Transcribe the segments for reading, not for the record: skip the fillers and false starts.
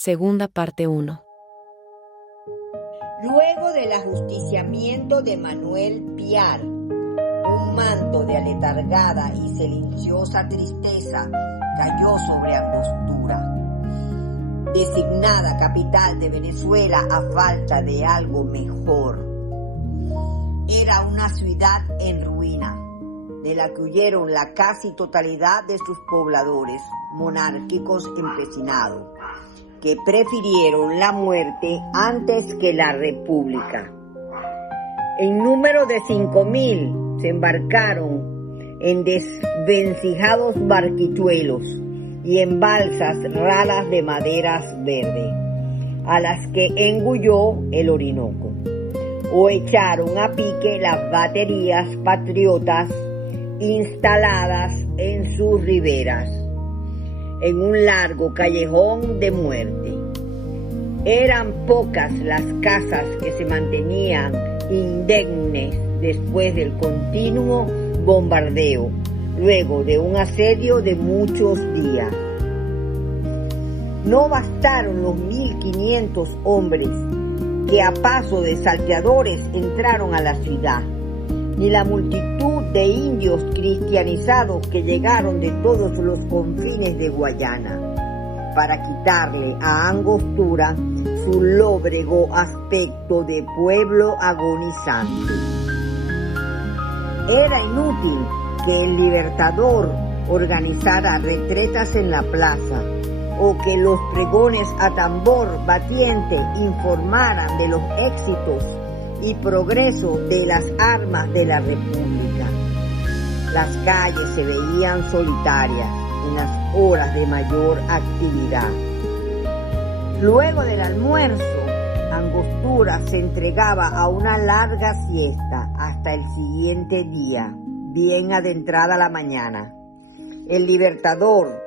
Segunda parte 1. Luego del ajusticiamiento de Manuel Piar, un manto de aletargada y silenciosa tristeza cayó sobre Angostura, designada capital de Venezuela a falta de algo mejor. Era una ciudad en ruina, de la que huyeron la casi totalidad de sus pobladores monárquicos empecinados, que prefirieron la muerte antes que la república. En número de 5.000 se embarcaron en desvencijados barquichuelos y en balsas raras de maderas verdes, a las que engulló el Orinoco, o echaron a pique las baterías patriotas instaladas en sus riberas, en un largo callejón de muerte. Eran pocas las casas que se mantenían indemnes después del continuo bombardeo, luego de un asedio de muchos días. No bastaron los 1.500 hombres que a paso de salteadores entraron a la ciudad, ni la multitud de indios cristianizados que llegaron de todos los confines de Guayana para quitarle a Angostura su lóbrego aspecto de pueblo agonizante. Era inútil que el Libertador organizara retretas en la plaza o que los pregones a tambor batiente informaran de los éxitos y progreso de las armas de la República. Las calles se veían solitarias en las horas de mayor actividad. Luego del almuerzo, Angostura se entregaba a una larga siesta hasta el siguiente día, bien adentrada la mañana. El Libertador,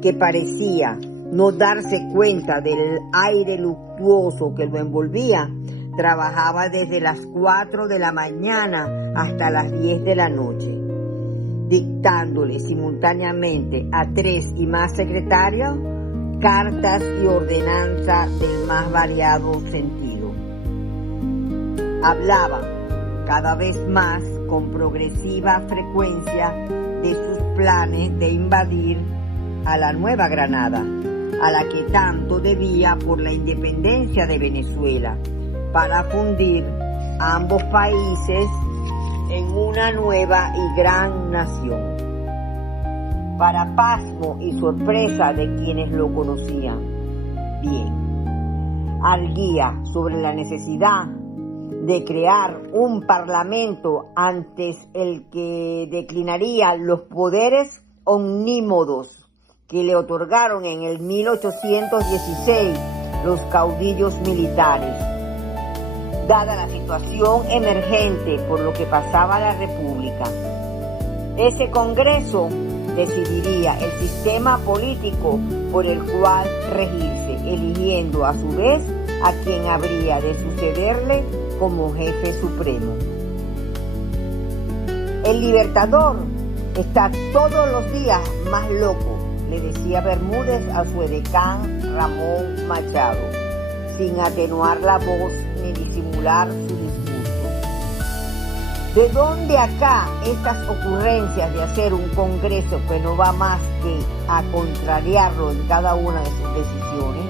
que parecía no darse cuenta del aire luctuoso que lo envolvía, trabajaba desde las 4 de la mañana hasta las 10 de la noche, dictándole simultáneamente a 3 y más secretarios cartas y ordenanzas del más variado sentido. Hablaba cada vez más con progresiva frecuencia de sus planes de invadir a la Nueva Granada, a la que tanto debía por la independencia de Venezuela, para fundir ambos países en una nueva y gran nación. Para pasmo y sorpresa de quienes lo conocían bien, arguía sobre la necesidad de crear un parlamento antes el que declinaría los poderes omnímodos que le otorgaron en el 1816 los caudillos militares, dada la situación emergente por lo que pasaba la República. Ese Congreso decidiría el sistema político por el cual regirse, eligiendo a su vez a quien habría de sucederle como jefe supremo. El Libertador está todos los días más loco, le decía Bermúdez a su edecán Ramón Machado, sin atenuar la voz ni disimular su discurso. ¿De dónde acá estas ocurrencias de hacer un congreso que no va más que a contrariarlo en cada una de sus decisiones?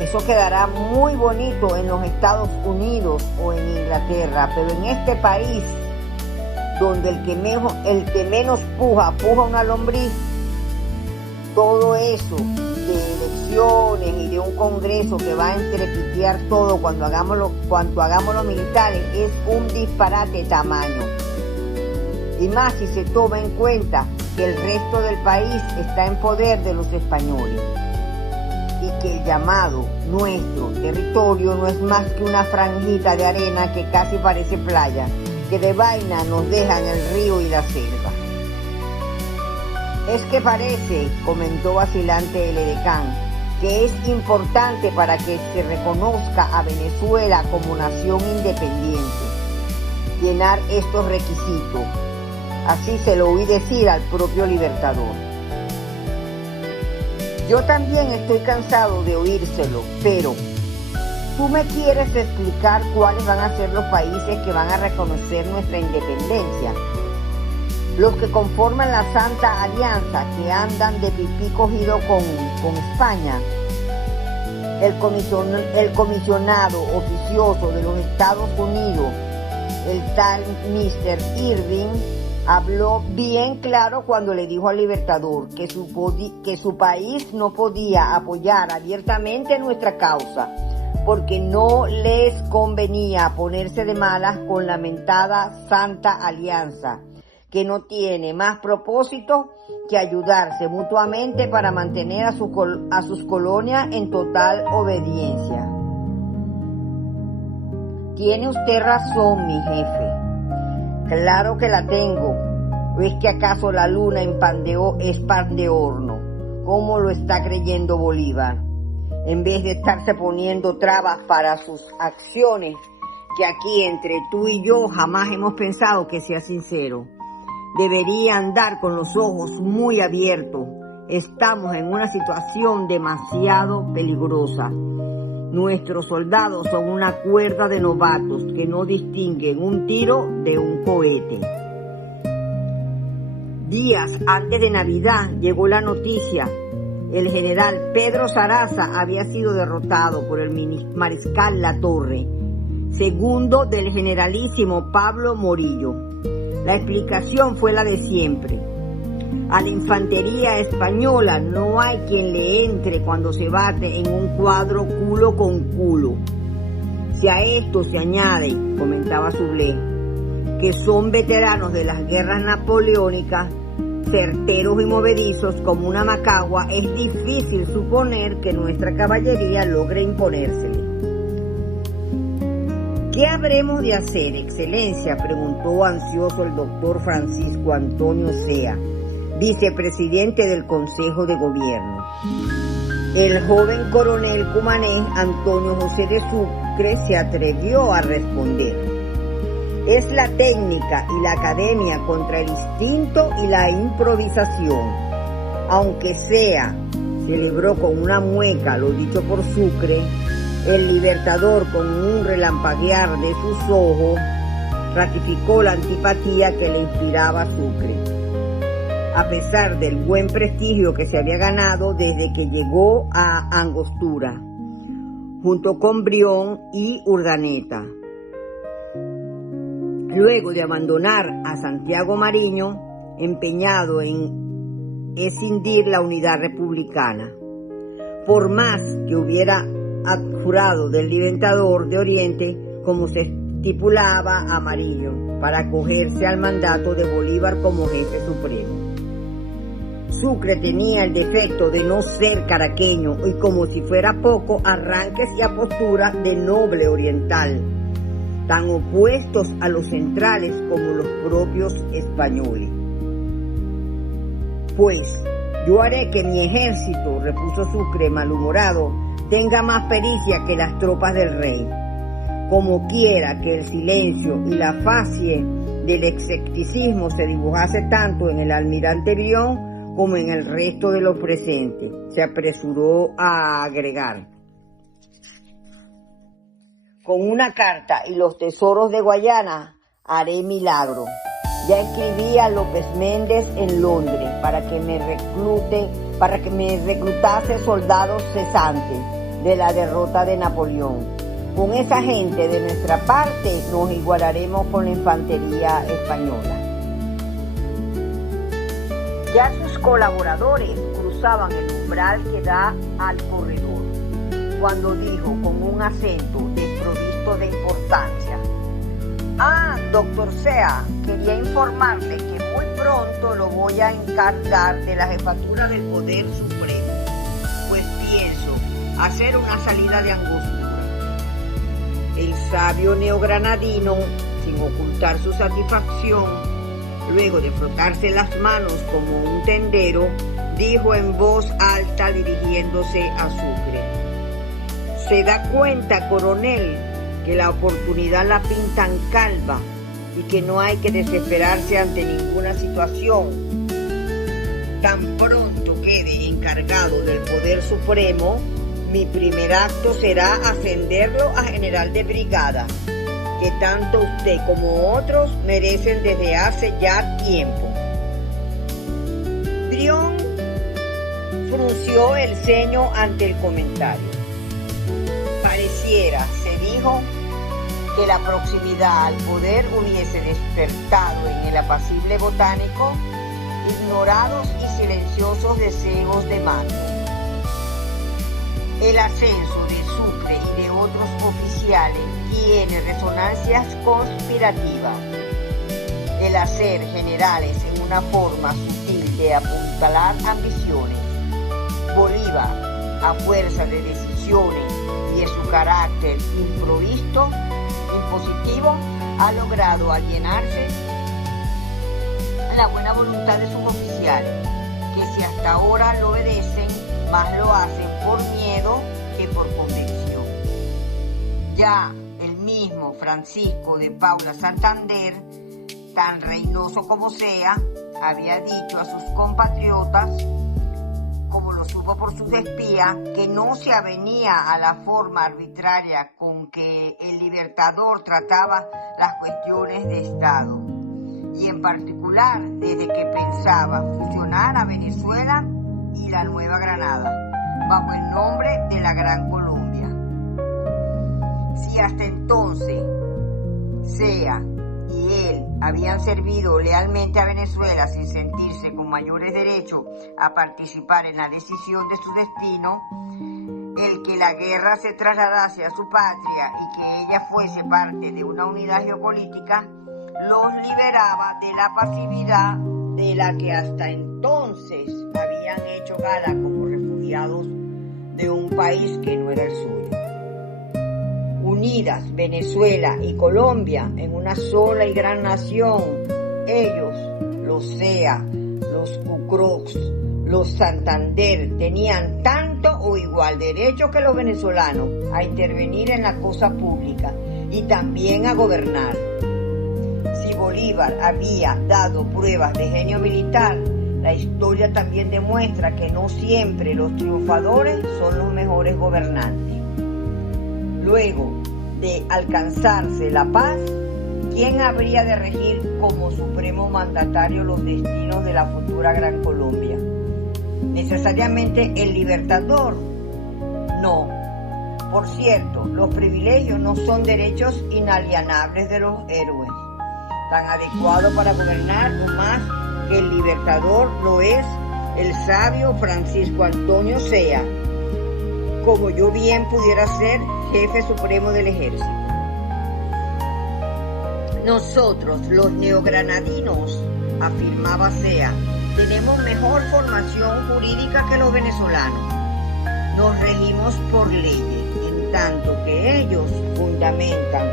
Eso quedará muy bonito en los Estados Unidos o en Inglaterra, pero en este país, donde el que menos puja una lombriz, todo eso de elecciones y de un congreso que va a entrepitear todo cuanto hagamos los militares es un disparate tamaño. Y más si se toma en cuenta que el resto del país está en poder de los españoles y que el llamado nuestro territorio no es más que una franjita de arena que casi parece playa, que de vaina nos dejan el río y la selva. Es que parece, comentó vacilante el edecán, que es importante para que se reconozca a Venezuela como nación independiente llenar estos requisitos. Así se lo oí decir al propio Libertador. Yo también estoy cansado de oírselo, pero ¿tú me quieres explicar cuáles van a ser los países que van a reconocer nuestra independencia? Los que conforman la Santa Alianza, que andan de pipí cogido con España. El comisionado oficioso de los Estados Unidos, el tal Mr. Irving, habló bien claro cuando le dijo al Libertador que su país no podía apoyar abiertamente nuestra causa, porque no les convenía ponerse de malas con la mentada Santa Alianza, que no tiene más propósito que ayudarse mutuamente para mantener a sus colonias en total obediencia. Tiene usted razón, mi jefe. Claro que la tengo. ¿O es que acaso la luna es pan de horno, como lo está creyendo Bolívar? En vez de estarse poniendo trabas para sus acciones, que aquí entre tú y yo jamás hemos pensado que sea sincero. Debería andar con los ojos muy abiertos. Estamos en una situación demasiado peligrosa. Nuestros soldados son una cuerda de novatos que no distinguen un tiro de un cohete. Días antes de Navidad llegó la noticia. El general Pedro Sarasa había sido derrotado por el mariscal Latorre, segundo del generalísimo Pablo Morillo. La explicación fue la de siempre. A la infantería española no hay quien le entre cuando se bate en un cuadro culo con culo. Si a esto se añade, comentaba Sublé, que son veteranos de las guerras napoleónicas, certeros y movedizos como una macagua, es difícil suponer que nuestra caballería logre imponérsele. ¿Qué habremos de hacer, Excelencia?, preguntó ansioso el doctor Francisco Antonio Sea, vicepresidente del Consejo de Gobierno. El joven coronel cumanés Antonio José de Sucre se atrevió a responder. Es la técnica y la academia contra el instinto y la improvisación. Aunque sea, celebró con una mueca lo dicho por Sucre, el Libertador, con un relampaguear de sus ojos, ratificó la antipatía que le inspiraba Sucre, a pesar del buen prestigio que se había ganado desde que llegó a Angostura, junto con Brión y Urdaneta. Luego de abandonar a Santiago Mariño, empeñado en escindir la unidad republicana. Por más que hubiera adjurado del Libertador de Oriente, como se estipulaba a Mariño, para acogerse al mandato de Bolívar como jefe supremo. Sucre tenía el defecto de no ser caraqueño y, como si fuera poco, arranques y aposturas de noble oriental, tan opuestos a los centrales como los propios españoles. Pues yo haré que mi ejército, repuso Sucre malhumorado, tenga más pericia que las tropas del rey. Como quiera que el silencio y la facie del escepticismo se dibujase tanto en el almirante Brión como en el resto de los presentes, se apresuró a agregar. Con una carta y los tesoros de Guayana haré milagro. Ya escribí a López Méndez en Londres para que me reclutase soldados cesantes de la derrota de Napoleón. Con esa gente de nuestra parte nos igualaremos con la infantería española. Ya sus colaboradores cruzaban el umbral que da al corredor, cuando dijo con un acento desprovisto de importancia: «Ah, doctor Sea, quería informarle que muy pronto lo voy a encargar de la jefatura del Poder Supremo, pues pienso hacer una salida de Angostura». El sabio neogranadino, sin ocultar su satisfacción, luego de frotarse las manos como un tendero, dijo en voz alta dirigiéndose a Sucre: «¿Se da cuenta, coronel, que la oportunidad la pintan calva y que no hay que desesperarse ante ninguna situación? Tan pronto quede encargado del poder supremo, mi primer acto será ascenderlo a general de brigada, que tanto usted como otros merecen desde hace ya tiempo. Brión frunció el ceño ante el comentario. Pareciera, se dijo, que la proximidad al poder hubiese despertado en el apacible botánico ignorados y silenciosos deseos de mando. El ascenso de Sucre y de otros oficiales tiene resonancias conspirativas. El hacer generales en una forma sutil de apuntalar ambiciones. Bolívar, a fuerza de decisiones y de su carácter impositivo, ha logrado alienarse la buena voluntad de sus oficiales, que si hasta ahora lo obedecen, más lo hacen por miedo que por convicción. Ya el mismo Francisco de Paula Santander, tan reinoso como sea, había dicho a sus compatriotas, como lo supo por sus espías, que no se avenía a la forma arbitraria con que el Libertador trataba las cuestiones de Estado, y en particular desde que pensaba fusionar a Venezuela y la Nueva Granada, bajo el nombre de la Gran Colombia. Si hasta entonces Sea y él habían servido lealmente a Venezuela sin sentirse con mayores derechos a participar en la decisión de su destino, el que la guerra se trasladase a su patria y que ella fuese parte de una unidad geopolítica, los liberaba de la pasividad de la que hasta entonces habían hecho gala como refugiados de un país que no era el suyo. Unidas Venezuela y Colombia en una sola y gran nación, ellos, los Sea, los Ucrox, los Santander, tenían tanto o igual derecho que los venezolanos a intervenir en la cosa pública y también a gobernar. Si Bolívar había dado pruebas de genio militar, la historia también demuestra que no siempre los triunfadores son los mejores gobernantes. Luego de alcanzarse la paz, ¿quién habría de regir como supremo mandatario los destinos de la futura Gran Colombia? ¿Necesariamente el Libertador? No. Por cierto, los privilegios no son derechos inalienables de los héroes, tan adecuado para gobernar o más que el Libertador lo es el sabio Francisco Antonio Sea, como yo bien pudiera ser jefe supremo del ejército. Nosotros, los neogranadinos, afirmaba Sea, tenemos mejor formación jurídica que los venezolanos. Nos regimos por leyes, en tanto que ellos fundamentan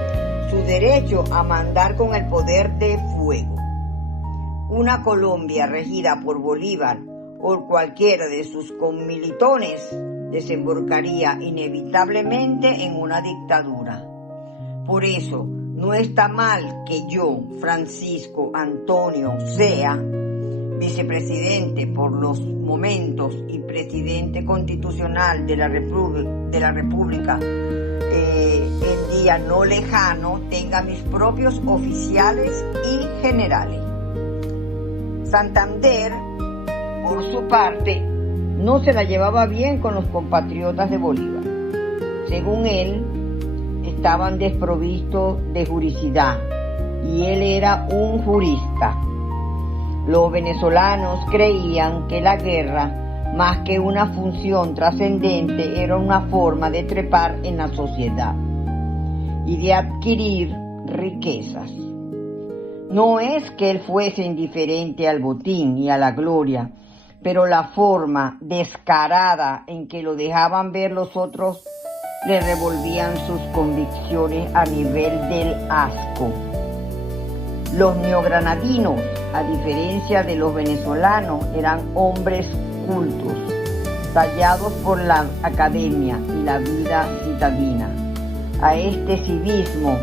su derecho a mandar con el poder de fuego. Una Colombia regida por Bolívar o cualquiera de sus comilitones desembocaría inevitablemente en una dictadura. Por eso, no está mal que yo, Francisco Antonio Sea, vicepresidente por los momentos y presidente constitucional de la República, en día no lejano, tenga mis propios oficiales y generales. Santander, por su parte, no se la llevaba bien con los compatriotas de Bolívar. Según él, estaban desprovistos de juricidad y él era un jurista. Los venezolanos creían que la guerra, más que una función trascendente, era una forma de trepar en la sociedad y de adquirir riquezas. No es que él fuese indiferente al botín y a la gloria, pero la forma descarada en que lo dejaban ver los otros le revolvían sus convicciones a nivel del asco. Los neogranadinos, a diferencia de los venezolanos, eran hombres cultos, tallados por la academia y la vida citadina. A este civismo,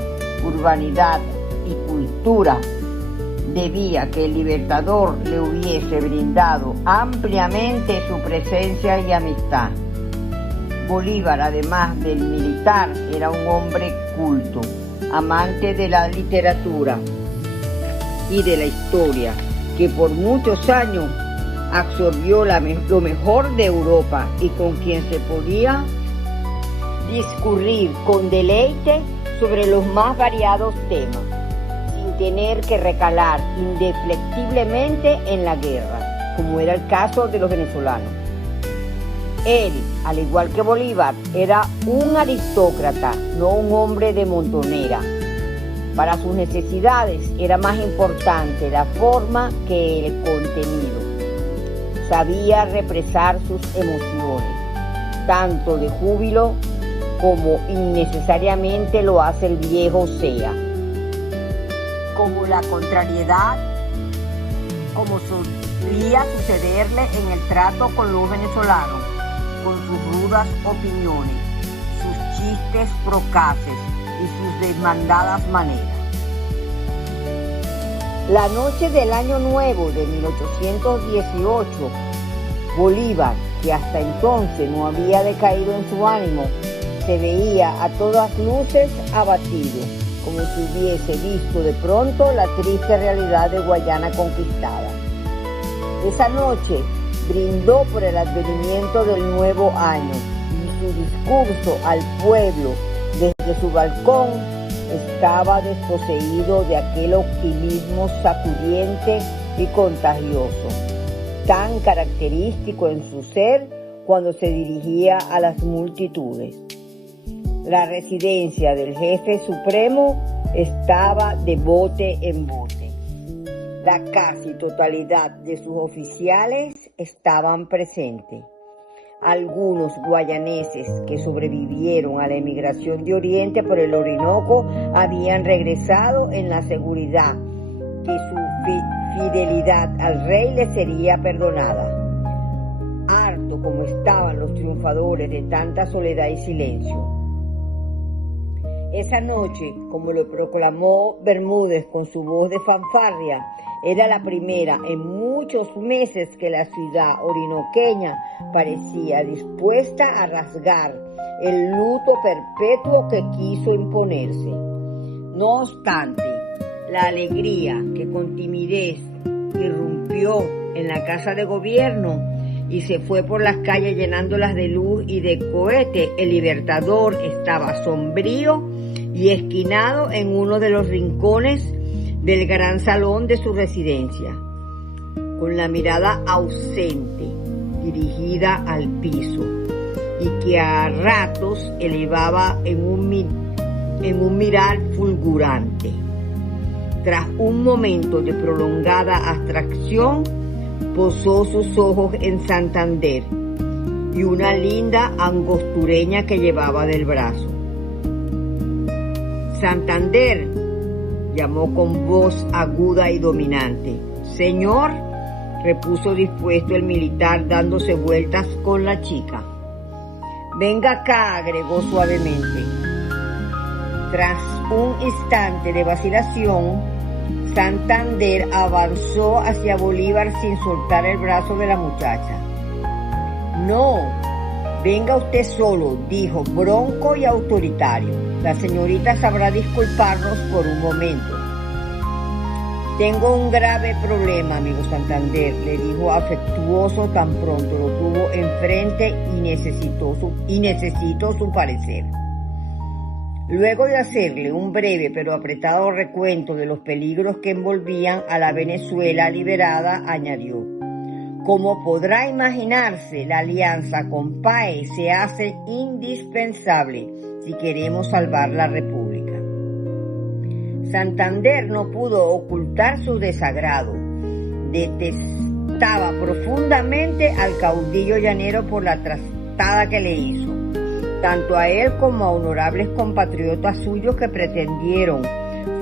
urbanidad y cultura debía que el Libertador le hubiese brindado ampliamente su presencia y amistad. Bolívar, además del militar, era un hombre culto, amante de la literatura y de la historia, que por muchos años absorbió lo mejor de Europa y con quien se podía discurrir con deleite sobre los más variados temas, sin tener que recalar indefectiblemente en la guerra, como era el caso de los venezolanos. Él, al igual que Bolívar, era un aristócrata, no un hombre de montonera. Para sus necesidades era más importante la forma que el contenido. Sabía represar sus emociones, tanto de júbilo como innecesariamente lo hace el viejo Sea, como la contrariedad, como solía sucederle en el trato con los venezolanos, con sus rudas opiniones, sus chistes procaces y sus desmandadas maneras. La noche del Año Nuevo de 1818, Bolívar, que hasta entonces no había decaído en su ánimo, se veía a todas luces abatido, como si hubiese visto de pronto la triste realidad de Guayana conquistada. Esa noche brindó por el advenimiento del nuevo año y su discurso al pueblo desde su balcón estaba desposeído de aquel optimismo sacudiente y contagioso, tan característico en su ser cuando se dirigía a las multitudes. La residencia del jefe supremo estaba de bote en bote. La casi totalidad de sus oficiales estaban presentes. Algunos guayaneses que sobrevivieron a la emigración de Oriente por el Orinoco habían regresado en la seguridad que su fidelidad al rey les sería perdonada. Harto como estaban los triunfadores de tanta soledad y silencio. Esa noche, como lo proclamó Bermúdez con su voz de fanfarria, era la primera en muchos meses que la ciudad orinoqueña parecía dispuesta a rasgar el luto perpetuo que quiso imponerse. No obstante, la alegría que con timidez irrumpió en la casa de gobierno y se fue por las calles llenándolas de luz y de cohete, el Libertador estaba sombrío y esquinado en uno de los rincones del gran salón de su residencia, con la mirada ausente, dirigida al piso, y que a ratos elevaba en un mirar fulgurante. Tras un momento de prolongada abstracción, posó sus ojos en Santander y una linda angostureña que llevaba del brazo. Santander, llamó con voz aguda y dominante. Señor, repuso dispuesto el militar dándose vueltas con la chica. Venga acá, agregó suavemente. Tras un instante de vacilación, Santander avanzó hacia Bolívar sin soltar el brazo de la muchacha. No, venga usted solo, dijo bronco y autoritario. La señorita sabrá disculparnos por un momento. Tengo un grave problema, amigo Santander, le dijo afectuoso tan pronto lo tuvo enfrente y necesito su parecer. Luego de hacerle un breve pero apretado recuento de los peligros que envolvían a la Venezuela liberada, añadió: como podrá imaginarse, la alianza con Páez se hace indispensable si queremos salvar la República. Santander no pudo ocultar su desagrado. Detestaba profundamente al caudillo llanero por la trastada que le hizo, tanto a él como a honorables compatriotas suyos que pretendieron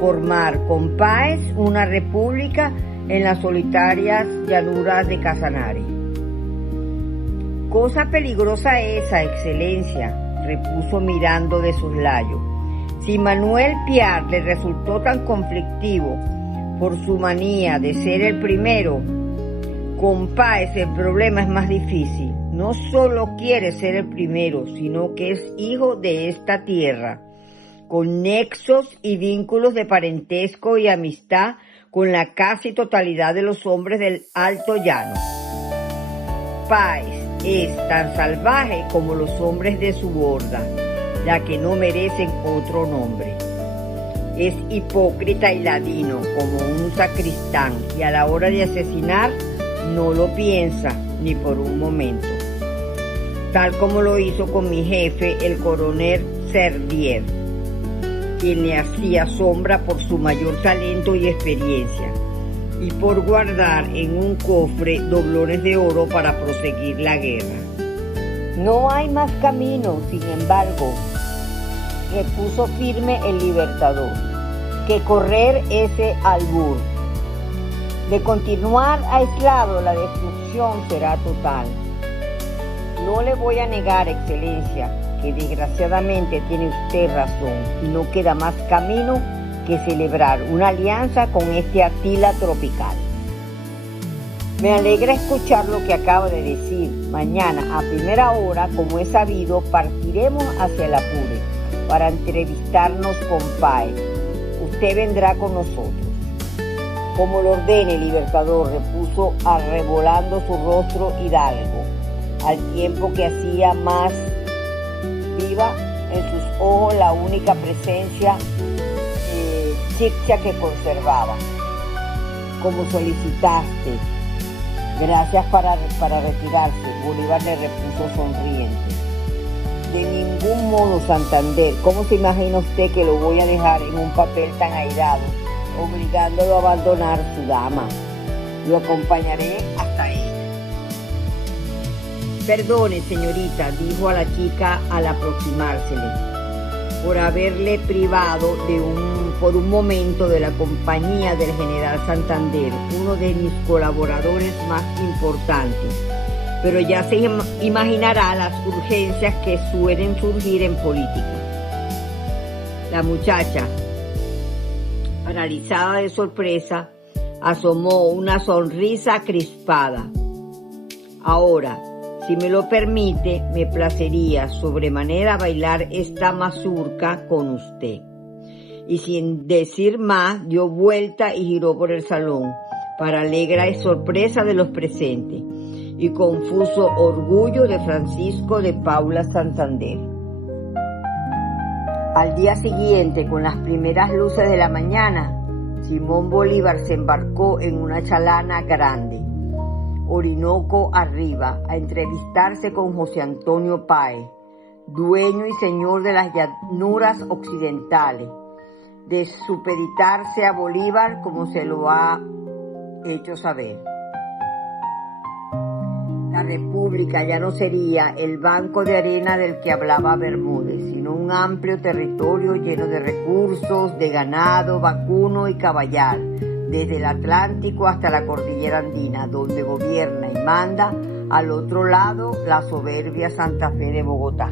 formar con Páez una república en las solitarias llanuras de Casanare. Cosa peligrosa esa, excelencia, repuso mirando de soslayo. Si Manuel Piar le resultó tan conflictivo, por su manía de ser el primero, con Páez el problema es más difícil. No solo quiere ser el primero, sino que es hijo de esta tierra, con nexos y vínculos de parentesco y amistad con la casi totalidad de los hombres del Alto Llano. Páez es tan salvaje como los hombres de su borda, ya que no merecen otro nombre. Es hipócrita y ladino como un sacristán y a la hora de asesinar no lo piensa ni por un momento, tal como lo hizo con mi jefe, el coronel Servier, quien le hacía sombra por su mayor talento y experiencia, y por guardar en un cofre doblones de oro para proseguir la guerra. No hay más camino, sin embargo, repuso firme el Libertador, que correr ese albur. De continuar aislado, la destrucción será total. No le voy a negar, Excelencia, que desgraciadamente tiene usted razón y no queda más camino que celebrar una alianza con este Atila tropical. Me alegra escuchar lo que acaba de decir. Mañana a primera hora, como es sabido, partiremos hacia el Apure para entrevistarnos con Páez. Usted vendrá con nosotros. Como lo ordene, Libertador, repuso arrebolando su rostro hidalgo, al tiempo que hacía más viva en sus ojos la única presencia chiccha que conservaba. Como solicitaste, gracias para retirarse, Bolívar le repuso sonriente. De ningún modo, Santander. ¿Cómo se imagina usted que lo voy a dejar en un papel tan airado, obligándolo a abandonar su dama? Lo acompañaré hasta ella. Perdone, señorita, dijo a la chica al aproximársele, por haberle privado por un momento de la compañía del general Santander, uno de mis colaboradores más importantes. Pero ya se imaginará las urgencias que suelen surgir en política. La muchacha, paralizada de sorpresa, asomó una sonrisa crispada. Ahora, si me lo permite, me placería sobremanera bailar esta mazurca con usted. Y sin decir más, dio vuelta y giró por el salón, para alegre sorpresa de los presentes y confuso orgullo de Francisco de Paula Santander. Al día siguiente, con las primeras luces de la mañana, Simón Bolívar se embarcó en una chalana grande, Orinoco arriba, a entrevistarse con José Antonio Páez, dueño y señor de las llanuras occidentales, de supeditarse a Bolívar como se lo ha hecho saber. La República ya no sería el banco de arena del que hablaba Bermúdez, sino un amplio territorio lleno de recursos, de ganado, vacuno y caballar, desde el Atlántico hasta la cordillera andina, donde gobierna y manda al otro lado la soberbia Santa Fe de Bogotá.